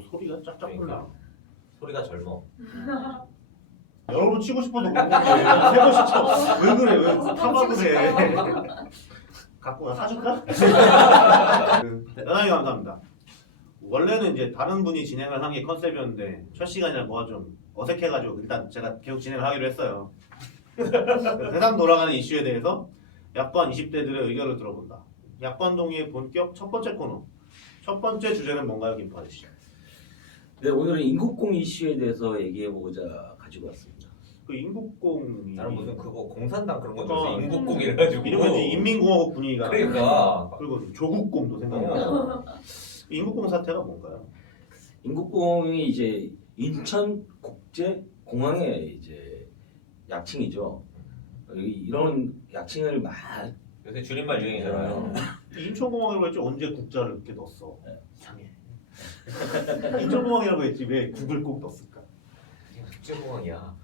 소리가 짝짝 불나. 그러니까. 소리가 젊어. 여러분 치고 싶어도 그런 거예요. 세 번씩 쳐. 왜 그래? 왜 타박을 해? 갖고 가 사줄까? 대단히 감사합니다. 원래는 이제 다른 분이 진행을 한 게 컨셉이었는데 첫 시간이라 뭐가 좀 어색해가지고 일단 제가 계속 진행을 하기로 했어요. 세상 돌아가는 이슈에 대해서 약관 20대들의 의견을 들어본다. 약관 동의의 본격 첫 번째 코너. 첫 번째 주제는 뭔가요, 김파리 씨? 네, 오늘은 인국공 이슈에 대해서 얘기해보고자 가지고 왔습니다. 그 인국공이 나는 무슨 그거 공산당 그런 건 어. 줄 인국공 이래가지고. 이러면 이제 인민공화국 분위기가 그러니까. 그리고 조국공도 생각나요. 인국공 사태가 뭔가요? 인국공이 이제 인천국제공항의 이제 약칭이죠. 이런 약칭을 막 요새 줄임말 유행이잖아요. 인천공항이라고 했지 언제 국자를 이렇게 넣었어? 네. 이상해. 인천공항이라고 했지 왜 국을 꼭 넣었을까? 국제공항이야.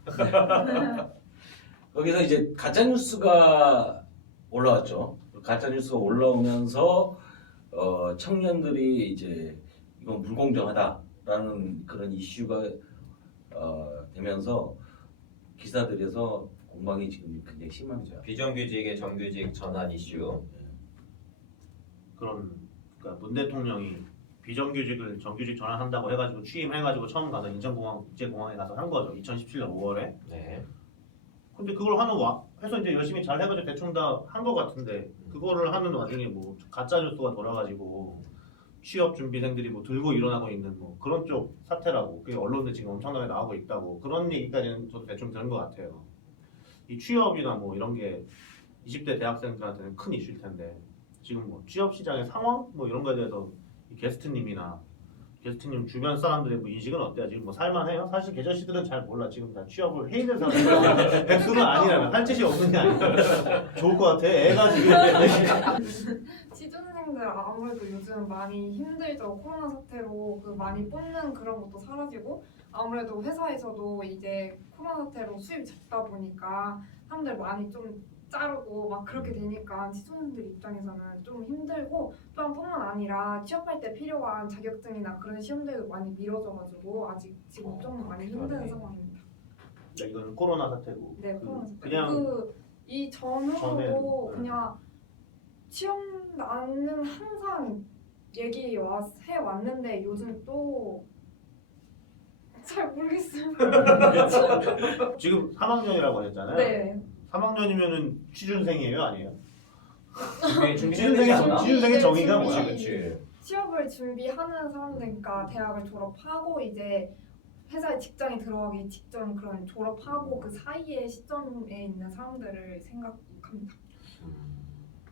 거기서 이제 가짜 뉴스가 올라왔죠. 가짜 뉴스가 올라오면서 청년들이 이제 이건 불공정하다라는 그런 이슈가 되면서 기사들에서 공방이 지금 굉장히 심합니다. 비정규직의 정규직 전환 이슈. 그러니까 문 대통령이 비정규직을 정규직 전환한다고 해가지고 취임해가지고 처음 가서 인천공항 국제공항에 가서 한 거죠. 2017년 5월에. 네. 근데 그걸 하는 해서 이제 열심히 잘 해가지고 대충 다 한 거 같은데 그거를 하는 와중에 뭐 가짜 뉴스가 돌아가지고 취업 준비생들이 뭐 들고 일어나고 있는 뭐 그런 쪽 사태라고 그게 언론에 지금 엄청나게 나오고 있다고 그런 얘기까지는 저도 대충 들은 것 같아요. 이 취업이나 뭐 이런 게 20대 대학생들한테는 큰 이슈일 텐데 지금 뭐 취업 시장의 상황 뭐 이런 거에 대해서 이 게스트님이나 게스트님 주변 사람들의 뭐 인식은 어때요? 지금 뭐 살만해요? 사실 계절씨들은 잘 몰라. 지금 다 취업을 해 있는 사람들 백수는 아니라면 할 짓이 없는 게 아니라 좋을 것 같아. 애가 지금 취준생들 아무래도 요즘 많이 힘들죠. 코로나 사태로 그 많이 뽑는 그런 것도 사라지고 아무래도 회사에서도 이제 코로나 사태로 수입이 적다 보니까 사람들 많이 좀 자르고 막 그렇게 되니까 취준생들 입장에서는 좀 힘들고 또한 뿐만 아니라 취업할 때 필요한 자격증이나 그런 시험들도 많이 미뤄져가지고 아직 지금 좀 많이 힘든 상황입니다. 이건 코로나 사태고. 네, 코로나 사태. 그냥 이 전후로도 전에는, 그냥 취업 난은 항상 얘기해 왔는데 요즘 또 잘 모르겠어요. 지금 3학년이라고 하셨잖아요. 네. 3학년이면은 취준생이에요, 아니에요? 준비생이 취준생의 정의가 뭐야? 그렇지. 취업을 준비하는 사람들이니까 대학을 졸업하고 이제 회사에 직장에 들어가기 직전 그런 졸업하고 그 사이의 시점에 있는 사람들을 생각합니다.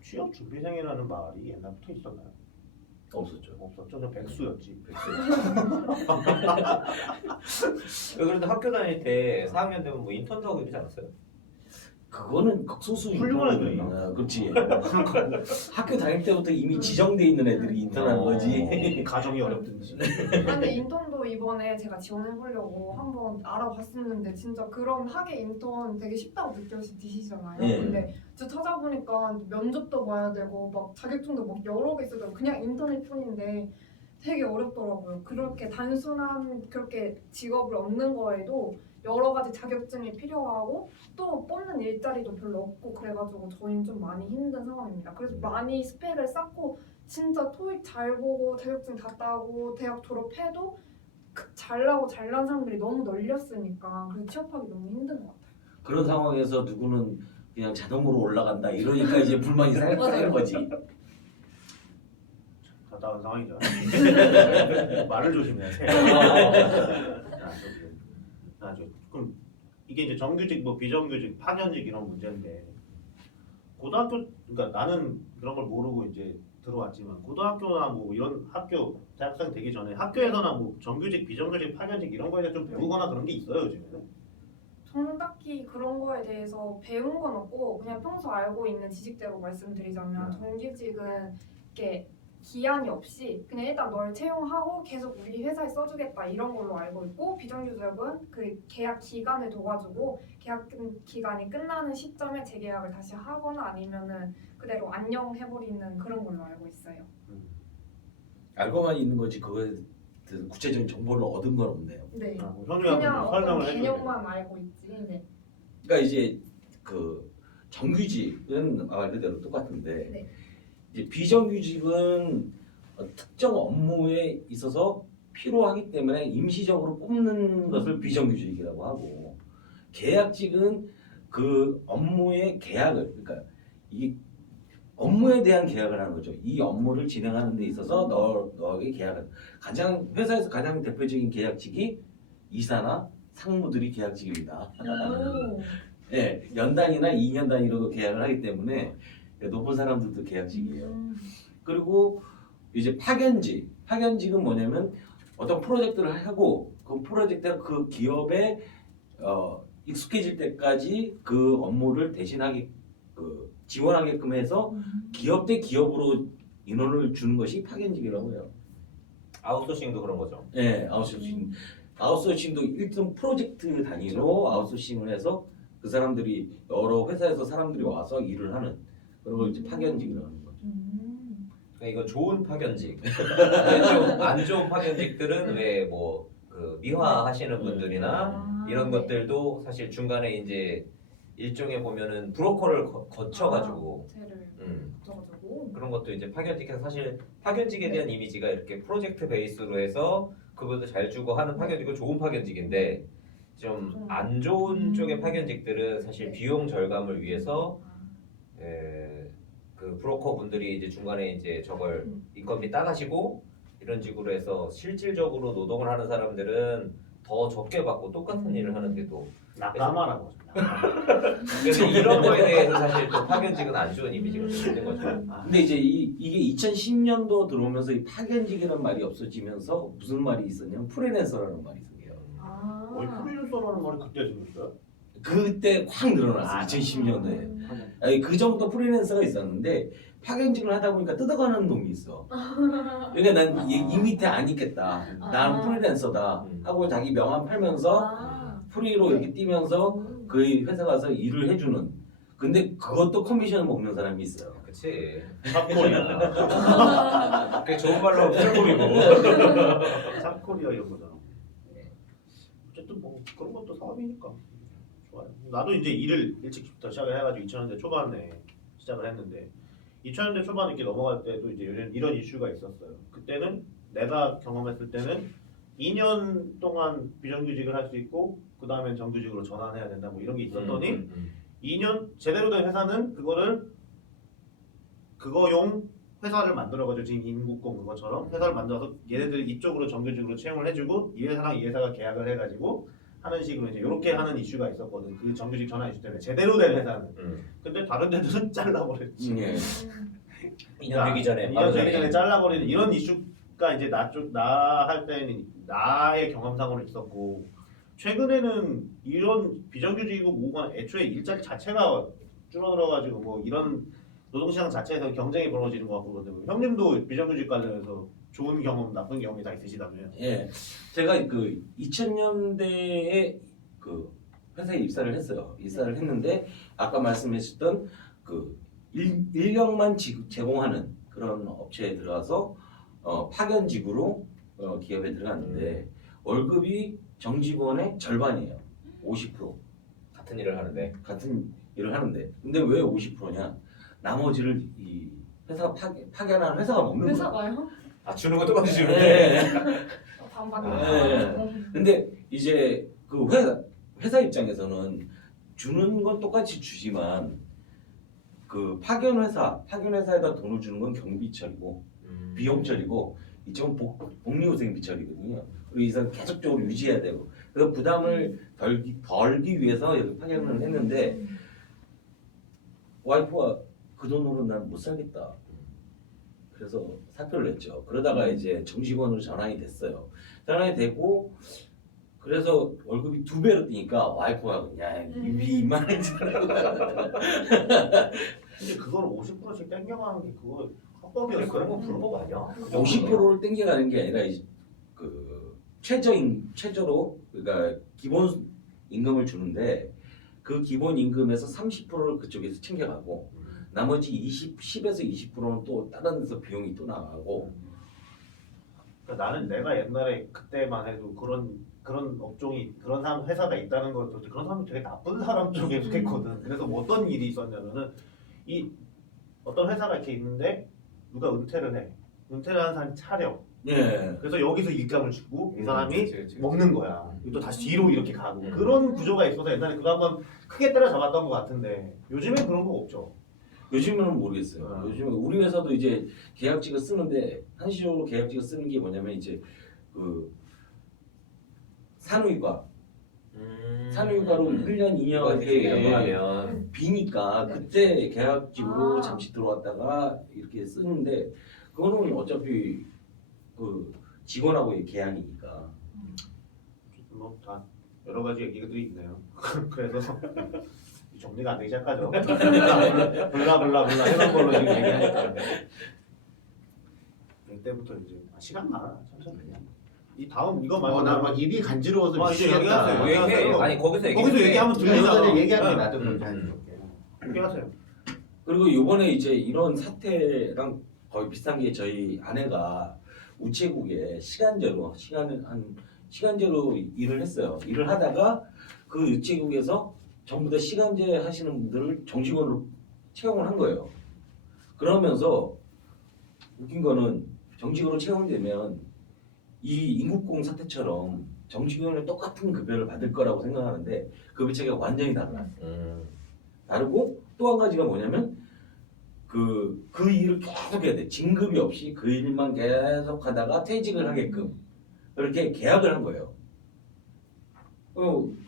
취업 준비생이라는 말이 옛날부터 있었나요? 없었죠. 없었죠. 저 백수였지. 그런데 학교 다닐 때 4학년 되면 뭐 인턴도 하고 이러지 않았어요? 그거는 극소수 훌륭한 인턴이죠. 애들이요. 그렇지. 학교 다닐 때부터 이미 지정돼 있는 애들이 인턴하는 거지. 가정이 어렵든지. 근데 인턴도 이번에 제가 지원해보려고 한번 알아봤었는데 진짜 그런 학예 인턴 되게 쉽다고 느껴지시잖아요. 네. 근데 저 찾아보니까 면접도 봐야 되고 막 자격증도 막 여러 개 있어도 그냥 인턴일 뿐인데 되게 어렵더라고요. 그렇게 단순한 그렇게 직업을 얻는 거에도 여러 가지 자격증이 필요하고 또 뽑는 일자리도 별로 없고 그래가지고 저희는 좀 많이 힘든 상황입니다. 그래서 많이 스펙을 쌓고 진짜 토익 잘 보고 자격증 다 따고 대학 졸업해도 잘나고 잘난 사람들이 너무 널렸으니까 그래서 취업하기 너무 힘든 것 같아요. 그런 상황에서 누구는 그냥 자동으로 올라간다 이러니까 이제 불만이 쌓이는 거지. 답답한 상황이죠. 말을 조심해야 돼. 그럼 이게 이제 정규직, 뭐 비정규직, 파견직 이런 문제인데 고등학교, 그러니까 나는 그런 걸 모르고 이제 들어왔지만 고등학교나 뭐 이런 학교 대학생 되기 전에 학교에서나 뭐 정규직, 비정규직, 파견직 이런 거에 대해 좀 배우거나 그런 게 있어요 요즘에는? 저는 딱히 그런 거에 대해서 배운 건 없고 그냥 평소 알고 있는 지식대로 말씀드리자면 정규직은 이렇게 기한이 없이 그냥 일단 널 채용하고 계속 우리 회사에 써주겠다 이런 걸로 알고 있고 비정규직은 그 계약 기간을 둬가지고 계약 기간이 끝나는 시점에 재계약을 다시 하거나 아니면은 그대로 안녕해버리는 그런 걸로 알고 있어요. 알고만 있는 거지 그거에 구체적인 정보를 얻은 건 없네요. 네. 뭐 현우야 그냥 어떤 설명을 해주세요. 개념만 알고 있지. 네. 그러니까 이제 그 정규직은 말 그대로 똑같은데 네. 이제 비정규직은 특정 업무에 있어서 필요하기 때문에 임시적으로 뽑는 것을 비정규직이라고 하고 계약직은 그 업무의 계약을 그러니까 이 업무에 대한 계약을 하는 거죠. 이 업무를 진행하는 데 있어서 너에게 계약을 가장 회사에서 가장 대표적인 계약직이 이사나 상무들이 계약직입니다. 오. 예, 연단이나 2년 단위로 계약을 하기 때문에 높은 사람들도 계약직이에요. 그리고 이제 파견직은 뭐냐면 어떤 프로젝트를 하고 그 프로젝트가 그 기업에 익숙해질 때까지 그 업무를 대신하게 지원하게끔 해서 기업 대 기업으로 인원을 주는 것이 파견직이라고 해요. 아웃소싱도 그런 거죠. 예, 아웃소싱도 일정 프로젝트 단위로 아웃소싱을 해서 그 사람들이 여러 회사에서 사람들이 와서 일을 하는 그런 걸 이제 파견직이라고 하는 거죠. 그러니까 이거 좋은 파견직. 좀 안 좋은 파견직들은 왜 뭐 그 미화 하시는 분들이나 이런 네. 것들도 사실 중간에 이제 일종의 보면은 브로커를 거쳐가지고 업체를 음. 거쳐가지고. 그런 것도 이제 파견직에서 사실 파견직에 대한 이미지가 이렇게 프로젝트 베이스로 해서 그것도 잘 주고 하는 파견직은 좋은 파견직인데 좀 안 좋은 쪽의 파견직들은 사실 네. 비용 절감을 위해서 그 브로커 분들이 이제 중간에 이제 저걸 인건비 따가시고 이런 식으로 해서 실질적으로 노동을 하는 사람들은 더 적게 받고 똑같은 일을 하는데도 낙가마라는 거죠. 그래서 이런 거에 대해서 사실 또 파견직은 안 좋은 이미지가 좀 있는 거죠. 근데 이제 이게 2010년도 들어오면서 이 파견직이라는 말이 없어지면서 무슨 말이 있었냐면 프리랜서라는 말이 생겨요. 프리랜서라는 말이 그때 생겼어요? 그때 확 늘어났어요. 2010년도에. 아니, 그 정도 프리랜서가 있었는데 파견직을 하다 보니까 뜯어가는 놈이 있어. 그러니까 난 이 밑에 안 있겠다. 나는 프리랜서다 하고 자기 명함 팔면서 프리로 이렇게 뛰면서 그 회사 가서 일을 해주는. 근데 그것도 커미션을 먹는 사람이 있어요. 그치. sap코리아. 그게 좋은 말로 꿀꿀이고. sap코리아 이런 거잖아. 어쨌든 뭐 그런 것도 사업이니까 좋아요. 나도 이제 일을 일찍부터 시작을 해가지고 2000년대 초반에 시작을 했는데 2000년대 초반에 이렇게 넘어갈 때도 이제 이런 이슈가 있었어요. 그때는 내가 경험했을 때는 2년 동안 비정규직을 할 수 있고 그 다음엔 정규직으로 전환해야 된다 뭐 이런 게 있었더니 2년 제대로 된 회사는 그거용 회사를 만들어가지고 지금 인국공 그것처럼 회사를 만들어서 얘네들 이쪽으로 정규직으로 채용을 해주고 이 회사랑 이 회사가 계약을 해가지고 하는 식으로 이제 이렇게 하는 이슈가 있었거든. 그 정규직 전환 이슈 때문에 제대로 된 회사는. 근데 다른 데들은 잘라버렸지. 예. 2년 되기 전에 2년 되기 전에 잘라버리는 이런 이슈가 이제 나 할 때는 나의 경험상으로 있었고 최근에는 이런 비정규직이고 뭐가 애초에 일자리 자체가 줄어들어가지고 뭐 이런 노동시장 자체에서 경쟁이 벌어지는 것 같고 그런데 형님도 비정규직 관련해서 좋은 경험, 나쁜 경험이 다 있으시다며요? 예. 제가 그 2000년대에 그 회사에 입사를 했어요. 입사를 했는데 아까 말씀하셨던 그 인력만 제공하는 그런 업체에 들어가서 파견직으로 기업에 들어갔는데 월급이 정직원의 절반이에요. 50%. 같은 일을 하는데. 같은 일을 하는데 근데 왜 50%냐? 나머지를 이 회사가 파견하는 회사가 먹는 거예요. 회사가요? 아 주는 거 똑같이 주는데. 반반. 근데 이제 그 회사 입장에서는 주는 건 똑같이 주지만 그 파견회사에다 돈을 주는 건 경비처리고 비용처리고 이쪽은 복리후생비처리거든요. 그리고 이 사람 계속적으로 유지해야 되고 그래서 부담을 덜기 위해서 여기 파견을 했는데 와이프가 그 돈으로 난 못 살겠다. 그래서 사표를 냈죠. 그러다가 이제 정직원으로 전환이 됐어요. 전환이 되고 그래서 월급이 2배로 뛰니까 와이프가 야 입이 이만해지더라고. 근데 그걸 50%씩 땡겨가는 게 그거 근데 합법이었어요? 그런 거 불법 아니야? 50%를 땡겨가는 게 아니라 그 최저로 그러니까 기본 임금을 주는데 그 기본 임금에서 30%를 그쪽에서 챙겨가고 나머지 10에서 20%는 또 다른 데서 비용이 또 나가고 그러니까 나는 내가 옛날에 그때만 해도 그런 업종이 그런 사람 회사가 있다는 걸 들을 때 그런 사람이 되게 나쁜 사람 쪽에 속했거든. 그래서 뭐 어떤 일이 있었냐면은 이 어떤 회사가 이렇게 있는데 누가 은퇴를 해. 은퇴를 하는 사람이 차려. 예. 그래서 여기서 일감을 주고 이 사람이 그치. 먹는 거야. 또 다시 뒤로 이렇게 가고 음. 그런 구조가 있어서 옛날에 그거 한번 크게 때려잡았던 것 같은데 요즘엔 그런 거 없죠. 요즘은 모르겠어요. 아. 요즘은 우리 회사도 이제 계약직을 쓰는데 한시적으로 계약직을 쓰는 게 뭐냐면 이제 그 산후유과 산후유과로 1년 2년 이렇게 하면 비니까 그때 계약직으로 잠시 들어왔다가 이렇게 쓰는데 그거는 어차피 그 직원하고의 계약이니까. 뭐 다 여러 가지 얘기들이 있네요. 그래서 정리가 안 되기 시작하죠. 블라블라블라 해놓은 걸로 지금 얘기하니까 이때부터 이제 시간 많아 천천히 그냥 이 다음 이거 말고 나막 입이 간지러워서 이제 미치겠다. 얘기하세요. 얘기해. 아니 거기서 얘기하면 들리잖아. 여기서 얘기하는 게 네. 나도 그렇게 하는 거게. 얘기하세요. 그리고 이번에 이제 이런 사태랑 거의 비슷한 게 저희 아내가 우체국에 시간제로 일을 했어요. 일을 하다가 그 우체국에서 전부 다 시간제 하시는 분들을 정직원으로 채용을 한 거예요. 그러면서 웃긴 거는 정직원으로 채용되면 이 인국공 사태처럼 정직원을 똑같은 급여를 받을 거라고 생각하는데 급여 체계가 완전히 달라요. 다르고 또 한 가지가 뭐냐면 그 일을 계속 해야 돼. 진급이 없이 그 일만 계속 하다가 퇴직을 하게끔 그렇게 계약을 한 거예요.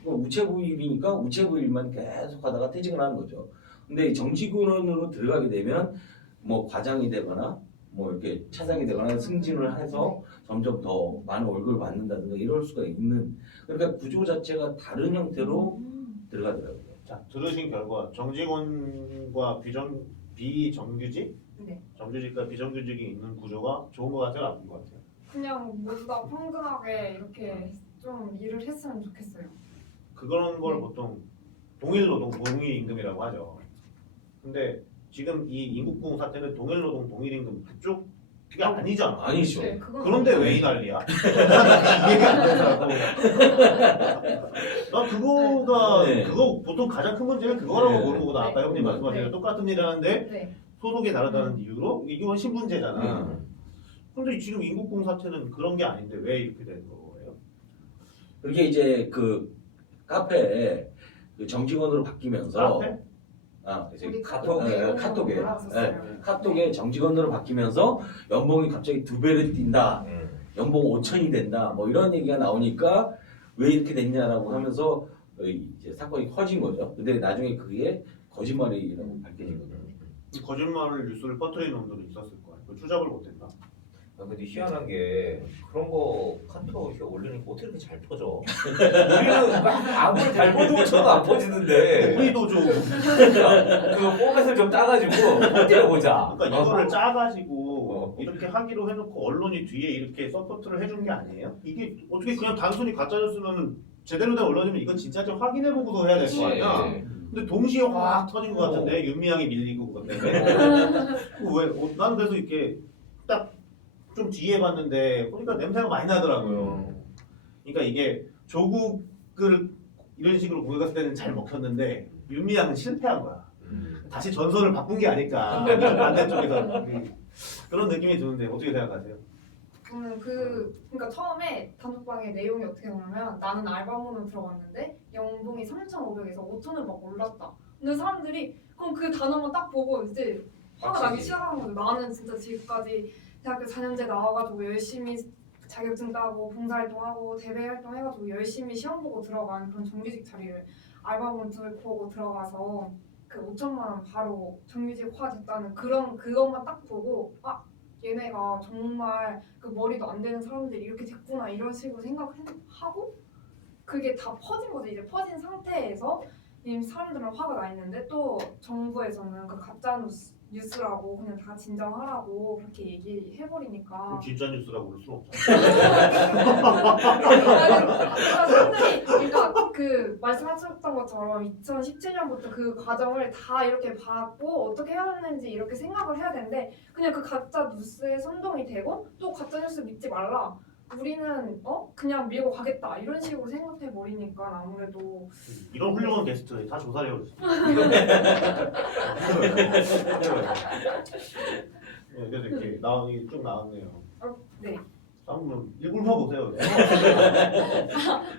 우체부 일이니까 우체부 일만 계속 하다가 퇴직을 하는 거죠. 근데 정직원으로 들어가게 되면 뭐 과장이 되거나 뭐 이렇게 차장이 되거나 승진을 해서 점점 더 많은 월급을 받는다든가 이럴 수가 있는 그러니까 구조 자체가 다른 형태로 들어가더라고요. 자 들으신 결과 정직원과 비정규직, 네. 정규직과 비정규직이 있는 구조가 좋은 것 같아요, 나쁜 것 같아요. 그냥 모두 다 평등하게 이렇게 좀 일을 했으면 좋겠어요. 그런 걸 보통 동일노동 동일임금이라고 하죠. 근데 지금 이 인국공 사태는 동일노동 동일임금 그게 아니잖아. 아니죠. 네, 그건 그런데 왜 이 난리야? 이해가 안 돼서. 난 그거가 네. 그거 보통 가장 큰 문제는 그거라고 네. 보는 거다. 아까 네. 형님 말씀하신 네. 똑같은 일을 하는데 네. 소속이 다르다는 이유로 이건 신분제잖아. 음. 근데 지금 인국공 사태는 그런 게 아닌데 왜 이렇게 되는 거예요? 그게 이제 그 카페에 그 정직원으로 바뀌면서 카페? 이제 우리 카톡에 올라왔었어요. 카톡에 정직원으로 바뀌면서 연봉이 갑자기 2배를 뛴다. 연봉 5천이 된다. 뭐 이런 얘기가 나오니까 왜 이렇게 됐냐라고 하면서 이제 사건이 커진 거죠. 근데 나중에 그게 거짓말이라고 밝혀진 거죠. 이 거짓말을 뉴스를 퍼뜨리는 놈들은 있었을 거야. 그 추적을 못했나? 근데 희한한 게 그런 거 카톡 이렇게 올리니까 어떻게 이렇게 잘 퍼져? 우리는 아무리 달궈두고 쳐도 안 퍼지는데 우리도 좀 그 포맷을 좀 따가지고 퍼뜨려보자. 그러니까 이거를 짜가지고 이렇게 하기로 해놓고 언론이 뒤에 이렇게 서포트를 해준 게 아니에요? 이게 어떻게 그냥 단순히 가짜였으면 제대로 된 언론이면 이건 진짜인지 확인해보고서 해야 될 거 아니야? 네. 근데 동시에 확 터진 것 같은데 윤미향이 밀리고 그것 때문에 왜? 나는 그래서 이렇게 딱 좀 뒤에 봤는데 보니까 냄새가 많이 나더라고요. 그러니까 이게 조국을 이런 식으로 공격했을 때는 잘 먹혔는데 윤미향은 실패한 거야. 다시 전선을 바꾼 게 아닐까. 반대쪽에서 그런 느낌이 드는데 어떻게 생각하세요? 저는 그러니까 처음에 단톡방의 내용이 어떻게 나오냐면 나는 알바몬으로 들어갔는데 연봉이 3,500에서 5,000을 막 올랐다. 근데 사람들이 그럼 그 단어만 딱 보고 이제 화가 나기 시작하는 거죠. 나는 진짜 지금까지 대학교 4년제 나와가지고 열심히 자격증 따고 봉사활동하고 대외활동 해가지고 열심히 시험 보고 들어간 그런 정규직 자리를 알바몬 보고 들어가서 그 5천만 원 바로 정규직화 됐다는 그것만 딱 보고 얘네가 정말 그 머리도 안 되는 사람들이 이렇게 됐구나 이런 식으로 생각하고 그게 다 퍼진 거죠. 이제 퍼진 상태에서 이미 사람들은 화가 나 있는데 또 정부에서는 그 가짜 뉴스라고 그냥 다 진정하라고 그렇게 얘기해버리니까 진짜 뉴스라고 볼 수는 없잖아. 사람들이 그러니까 그 말씀하셨던 것처럼 2017년부터 그 과정을 다 이렇게 봤고 어떻게 해야 하는지 이렇게 생각을 해야 되는데 그냥 그 가짜 뉴스에 선동이 되고 또 가짜 뉴스 믿지 말라. 우리는 그냥 밀고 가겠다 이런 식으로 생각해 버리니까 아무래도 이런 훌륭한 게스트 다 조사를 해오셨어요. 네, 그래서 이렇게 쭉 나왔네요. 네. 한번 읽어보세요.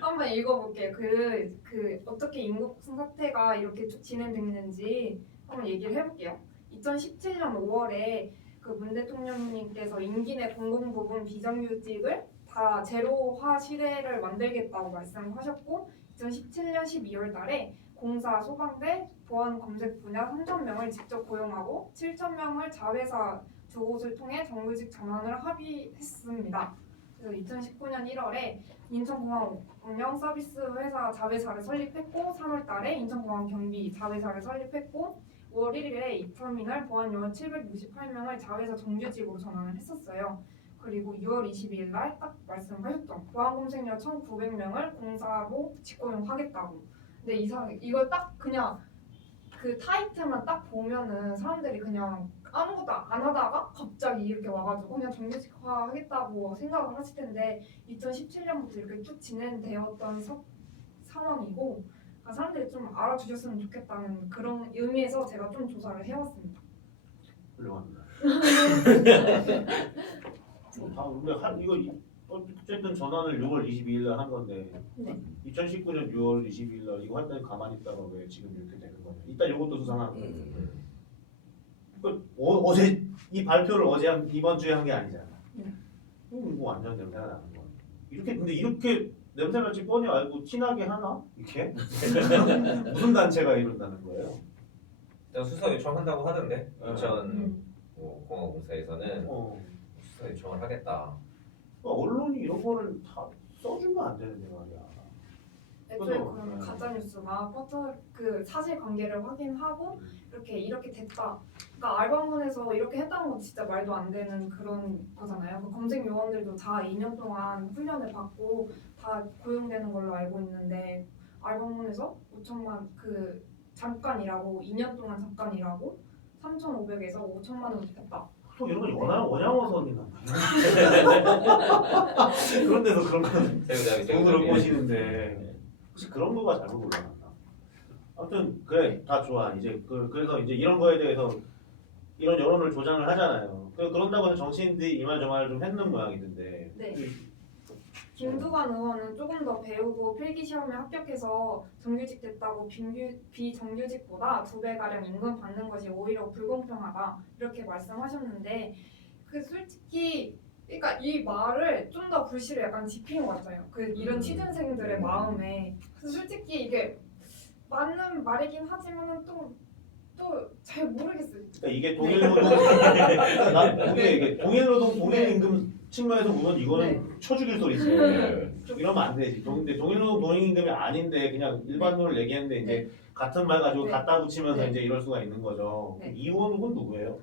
한번 읽어볼게요. 그 어떻게 인구상 사태가 이렇게 쭉 진행됐는지 한번 얘기를 해볼게요. 2017년 5월에 그 문 대통령님께서 임기 내 공공부문 비정규직을 다 제로화 시대를 만들겠다고 말씀하셨고 2017년 12월 달에 공사, 소방대, 보안 검색 분야 3,000명을 직접 고용하고 7,000명을 자회사 두 곳을 통해 정규직 전환을 합의했습니다. 그래서 2019년 1월에 인천공항 운영 서비스 회사 자회사를 설립했고 3월 달에 인천공항 경비 자회사를 설립했고 5월 1일에 이터미널 보안 요원 768명을 자회사 정규직으로 전환을 했었어요. 그리고 6월 22일 날 딱 말씀하셨던 보안검색료 1,900명을 공사로 직고용하겠다고. 근데 이걸 딱 그냥 그 타이틀만 딱 보면은 사람들이 그냥 아무것도 안 하다가 갑자기 이렇게 와가지고 그냥 정규직화 하겠다고 생각을 하실 텐데 2017년부터 이렇게 쭉 진행되었던 상황이고 사람들이 좀 알아주셨으면 좋겠다는 그런 의미에서 제가 좀 조사를 해왔습니다. 훌륭합니다. 이거 어쨌든 전환을 6월 22일 날 한 건데 네. 2019년 6월 22일 날 이거 했더니 가만히 있다가 왜 지금 이렇게 되는 거냐. 일단 이것도 수상한 거예요. 어제 이 발표를 이번 주에 한 게 아니잖아. 이거 완전 냄새가 나는 거야. 근데 이렇게 냄새 날지 뻔히 알고 티나게 하나? 이렇게? 무슨 단체가 이런다는 거예요? 일단 수사 요청한다고 하던데 네. 인천 공항공사에서는 어. 수사 요청을 하겠다. 언론이 이런 거를 다 써주면 안 되는데 말이야. 애초에 그래서, 그런 가짜 뉴스가 그 사실관계를 확인하고 이렇게 됐다. 그러니까 알바몬에서 이렇게 했다는 건 진짜 말도 안 되는 그런 거잖아요. 그 검색 요원들도 다 2년 동안 훈련을 받고 다 고용되는 걸로 알고 있는데 알바몬에서 5천만 그 잠깐 일하고 2년 동안 잠깐 일하고 3,500에서 5천만 원 했다. 또 이런 거 원양어선이나 그런 데서 그런 거는 돈으로 꼬시는데 혹시 그런 거가 잘못 올라갔나? 아무튼 그래 다 좋아. 이제 그래서 이제 이런 거에 대해서 이런 여론을 조장을 하잖아요. 그런다고 해서 정치인들이 이 말 저 말을 좀 했는 모양이던데. 네. 김두관 의원은 조금 더 배우고 필기 시험에 합격해서 정규직 됐다고 비정규직보다 2배가량 임금 받는 것이 오히려 불공평하다 이렇게 말씀하셨는데 그 솔직히 그러니까 이 말을 좀 더 불씨를 약간 지핀 것 같아요. 이런 취준생들의 마음에. 그래서 솔직히 이게 맞는 말이긴 하지만 또 잘 모르겠어요. 그러니까 이게 동일노동 이게 동일노동 동일임금 측면에서 보면 이거는 쳐 죽일 소리지. 이러면 안 되지. 근데 동일노동 동일임금이 아닌데 그냥 일반론을 얘기했는데 이제 같은 말 가지고 네. 갖다 붙이면서 네. 이제 이럴 수가 있는 거죠. 네. 이 의원은 누구예요?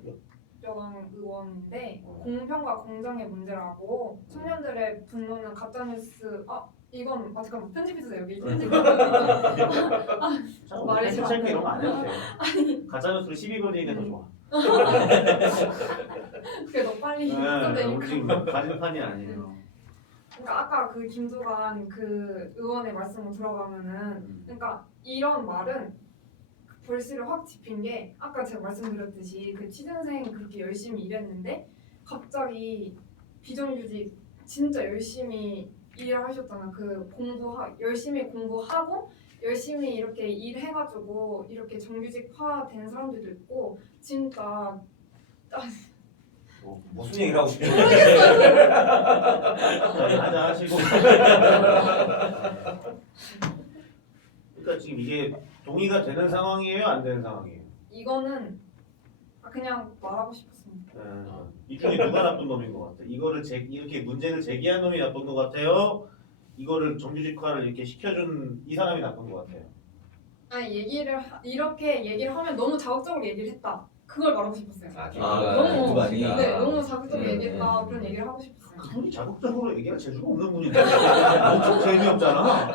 박정환 의원인데 공평과 공정의 문제라고 청년들의 분노는 가짜뉴스 이건 잠깐만 편집해주세요. 여기 편집. 말해줘. 펜스 이런 거 안 해도 돼. 가짜뉴스로 시비 걸리는 게 더 좋아. 그게 더 빨리 네, 지금 가진 판이 아니에요. 그러니까 아까 그 김두관 그 의원의 말씀으로 들어가면은 그러니까 이런 말은 불씨를 확 지핀 게 아까 제가 말씀드렸듯이 그 취준생 그렇게 열심히 일했는데 갑자기 비정규직 진짜 열심히 일을 하셨잖아. 열심히 공부하고 열심히 이렇게 일해가지고 이렇게 정규직화 된 사람들도 있고 진짜 무슨 얘기를 하고 싶어요? 하자 하시고. 그러니까 지금 이게 동의가 되는 상황이에요, 안 되는 상황이에요? 이거는 그냥 말하고 싶었습니다. 이 중에 누가 나쁜 놈인 것 같아? 이거를 이렇게 문제를 제기한 놈이 나쁜 것 같아요? 이거를 정규직화를 이렇게 시켜준 이 사람이 나쁜 것 같아요? 아니 이렇게 얘기를 하면 너무 자극적으로 얘기를 했다. 그걸 말하고 싶었어요. 너무 김두관이 네, 너무 자극적으로 음, 얘기했다 음, 그런 얘기를 하고 싶었어요. 그분이 자극적으로 얘기할 재주가 없는 분인데 엄청 재미없잖아.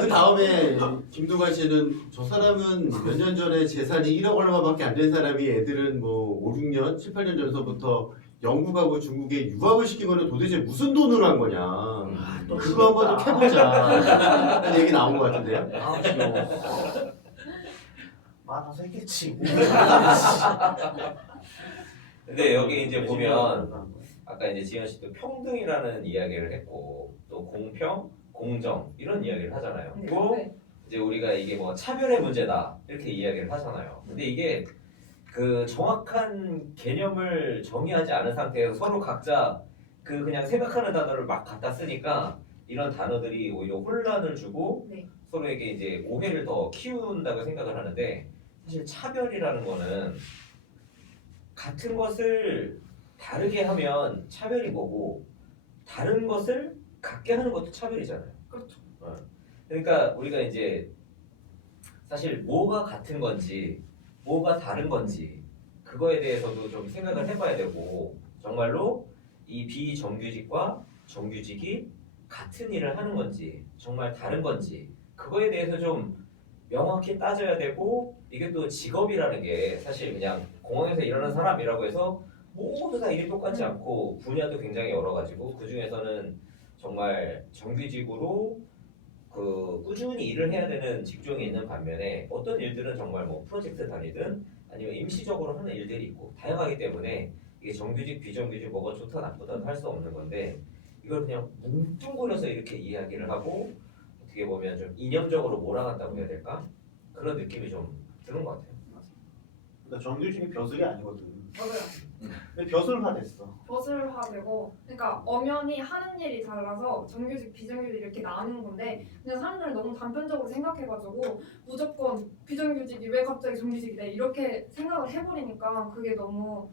그 다음에 김두관 씨는 저 사람은 몇 년 전에 재산이 1억 얼마밖에 안 된 사람이 애들은 뭐 5, 6년, 7, 8년 전서부터 영국하고 중국에 유학을 시키고는 도대체 무슨 돈으로 한 거냐. 또 그거 한번 좀 해보자. 라는 얘기 나온 것 같은데요. 아 귀여워. 많아서 했겠지. 근데 여기 이제 보면 아까 이제 지현 씨도 평등이라는 이야기를 했고 또 공평, 공정 이런 이야기를 하잖아요. 네. 또 네. 이제 우리가 이게 뭐 차별의 문제다 이렇게 이야기를 하잖아요. 근데 이게 그 정확한 개념을 정의하지 않은 상태에서 서로 각자 그 그냥 생각하는 단어를 막 갖다 쓰니까 이런 단어들이 오히려 혼란을 주고 네. 서로에게 이제 오해를 더 키운다고 생각을 하는데 사실 차별이라는 거는 같은 것을 다르게 하면 차별인 거고 다른 것을 같게 하는 것도 차별이잖아요. 그렇죠. 그러니까 우리가 이제 사실 뭐가 같은 건지 뭐가 다른 건지 그거에 대해서도 좀 생각을 해봐야 되고 정말로 이 비정규직과 정규직이 같은 일을 하는 건지 정말 다른 건지 그거에 대해서 좀 명확히 따져야 되고 이게 또 직업이라는 게 사실 그냥 공항에서 일하는 사람이라고 해서 모두 다 일이 똑같지 않고 분야도 굉장히 여러 가지고 그 중에서는 정말 정규직으로 그 꾸준히 일을 해야 되는 직종이 있는 반면에 어떤 일들은 정말 뭐 프로젝트 단위든 아니면 임시적으로 하는 일들이 있고 다양하기 때문에 이게 정규직 비정규직 뭐가 좋다 나쁘다는 할 수 없는 건데 이걸 그냥 뭉뚱그려서 이렇게 이야기를 하고 어떻게 보면 좀 이념적으로 몰아간다고 해야 될까 그런 느낌이 좀 드는 것 같아요. 그러니까 정규직이 벼슬이 아니거든. 맞아요. 근데 벼슬화됐어. 벼슬화되고 그러니까 엄연히 하는 일이 달라서 정규직, 비정규직 이렇게 나누는 건데 그냥 사람들은 너무 단편적으로 생각해가지고 무조건 비정규직이 왜 갑자기 정규직이래 이렇게 생각을 해버리니까 그게 너무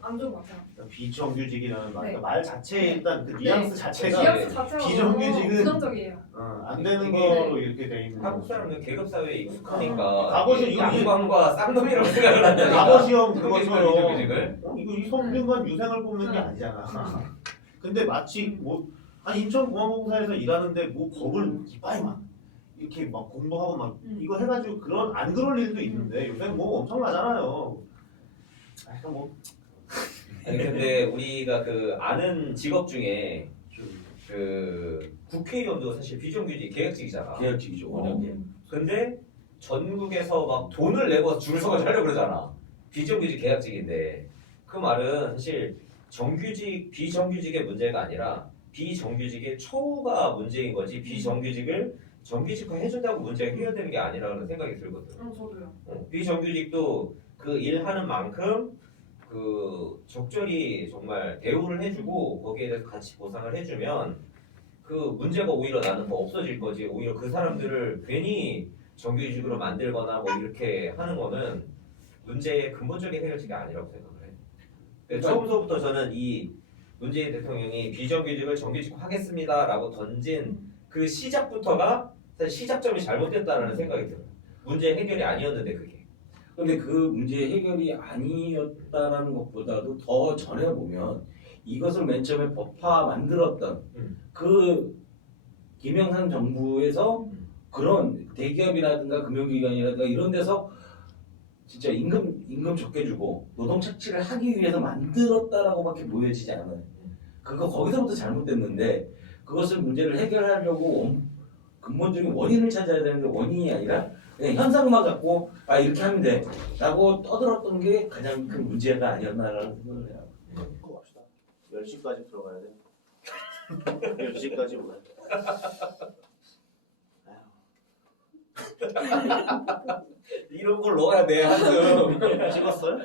안 좋은 것 같아요. 그러니까 비정규직이라는 말, 네. 그러니까 말 자체 일단 그 네. 뉘앙스 자체가 뉘앙스 자체가 비정규직은- 너무 부정적이에요. 안 되는 이게 거로 이렇게 돼 있는 한국 거지. 사람은 계급 사회에 익숙하니까 과거시 이게 이거 양반과 쌍놈이라고 생각을 한다니까. 과거 시험 정규직과 그것처럼 비정규직을 이거 이성균관 유생을 뽑는 게 아니잖아. 근데 마치 뭐 아니 인천공항공사에서 일하는데 뭐 법을 이빠이만 이렇게 막 공부하고 막 이거 해가지고 그런 안 그럴 일도 있는데 요새 뭐 엄청나잖아요. 아, 뭐 아니 근데 우리가 그 아는 직업 중에 그 국회의원도 사실 비정규직 계약직이잖아. 계약직이죠. 원형계. 근데 전국에서 막 돈을 내고 줄 서가지고 하려고 그러잖아. 비정규직 계약직인데 그 말은 사실 정규직 비정규직의 문제가 아니라 비정규직의 처우가 문제인 거지 비정규직을 정규직화 해준다고 문제가 해결되는 게 아니라는 생각이 들거든. 저도요. 비정규직도 그 일하는 만큼 그 적절히 정말 대우를 해주고 거기에 대해서 같이 보상을 해주면 그 문제가 오히려 나는 더 없어질 거지. 오히려 그 사람들을 괜히 정규직으로 만들거나 뭐 이렇게 하는 거는 문제의 근본적인 해결책이 아니라고 생각을 해. 그래서 처음부터 저는 이 문재인 대통령이 비정규직을 정규직화하겠습니다라고 던진 그 시작부터가 사실 시작점이 잘못됐다라는 생각이 들어요. 문제 해결이 아니었는데 그게. 근데 그 문제 해결이 아니었다라는 것보다도 더 전에 보면 이것을 맨 처음에 법화 만들었던 그 김영삼 정부에서 그런 대기업이라든가 금융기관이라든가 이런 데서 진짜 임금 적게 주고 노동 착취를 하기 위해서 만들었다라고밖에 보여지지 않아요. 그거 거기서부터 잘못됐는데 그것을 문제를 해결하려고 근본적인 원인을 찾아야 되는데 원인이 아니라 그냥 현상만 갖고 아 이렇게 하면 돼 라고 떠들었던 게 가장 큰 문제가 아니었나라는 생각을 해요. 그거 합시다. 10시까지 들어가야 돼. 10시까지 오라. 이런 걸 넣어야 돼 한숨. 찍었어요?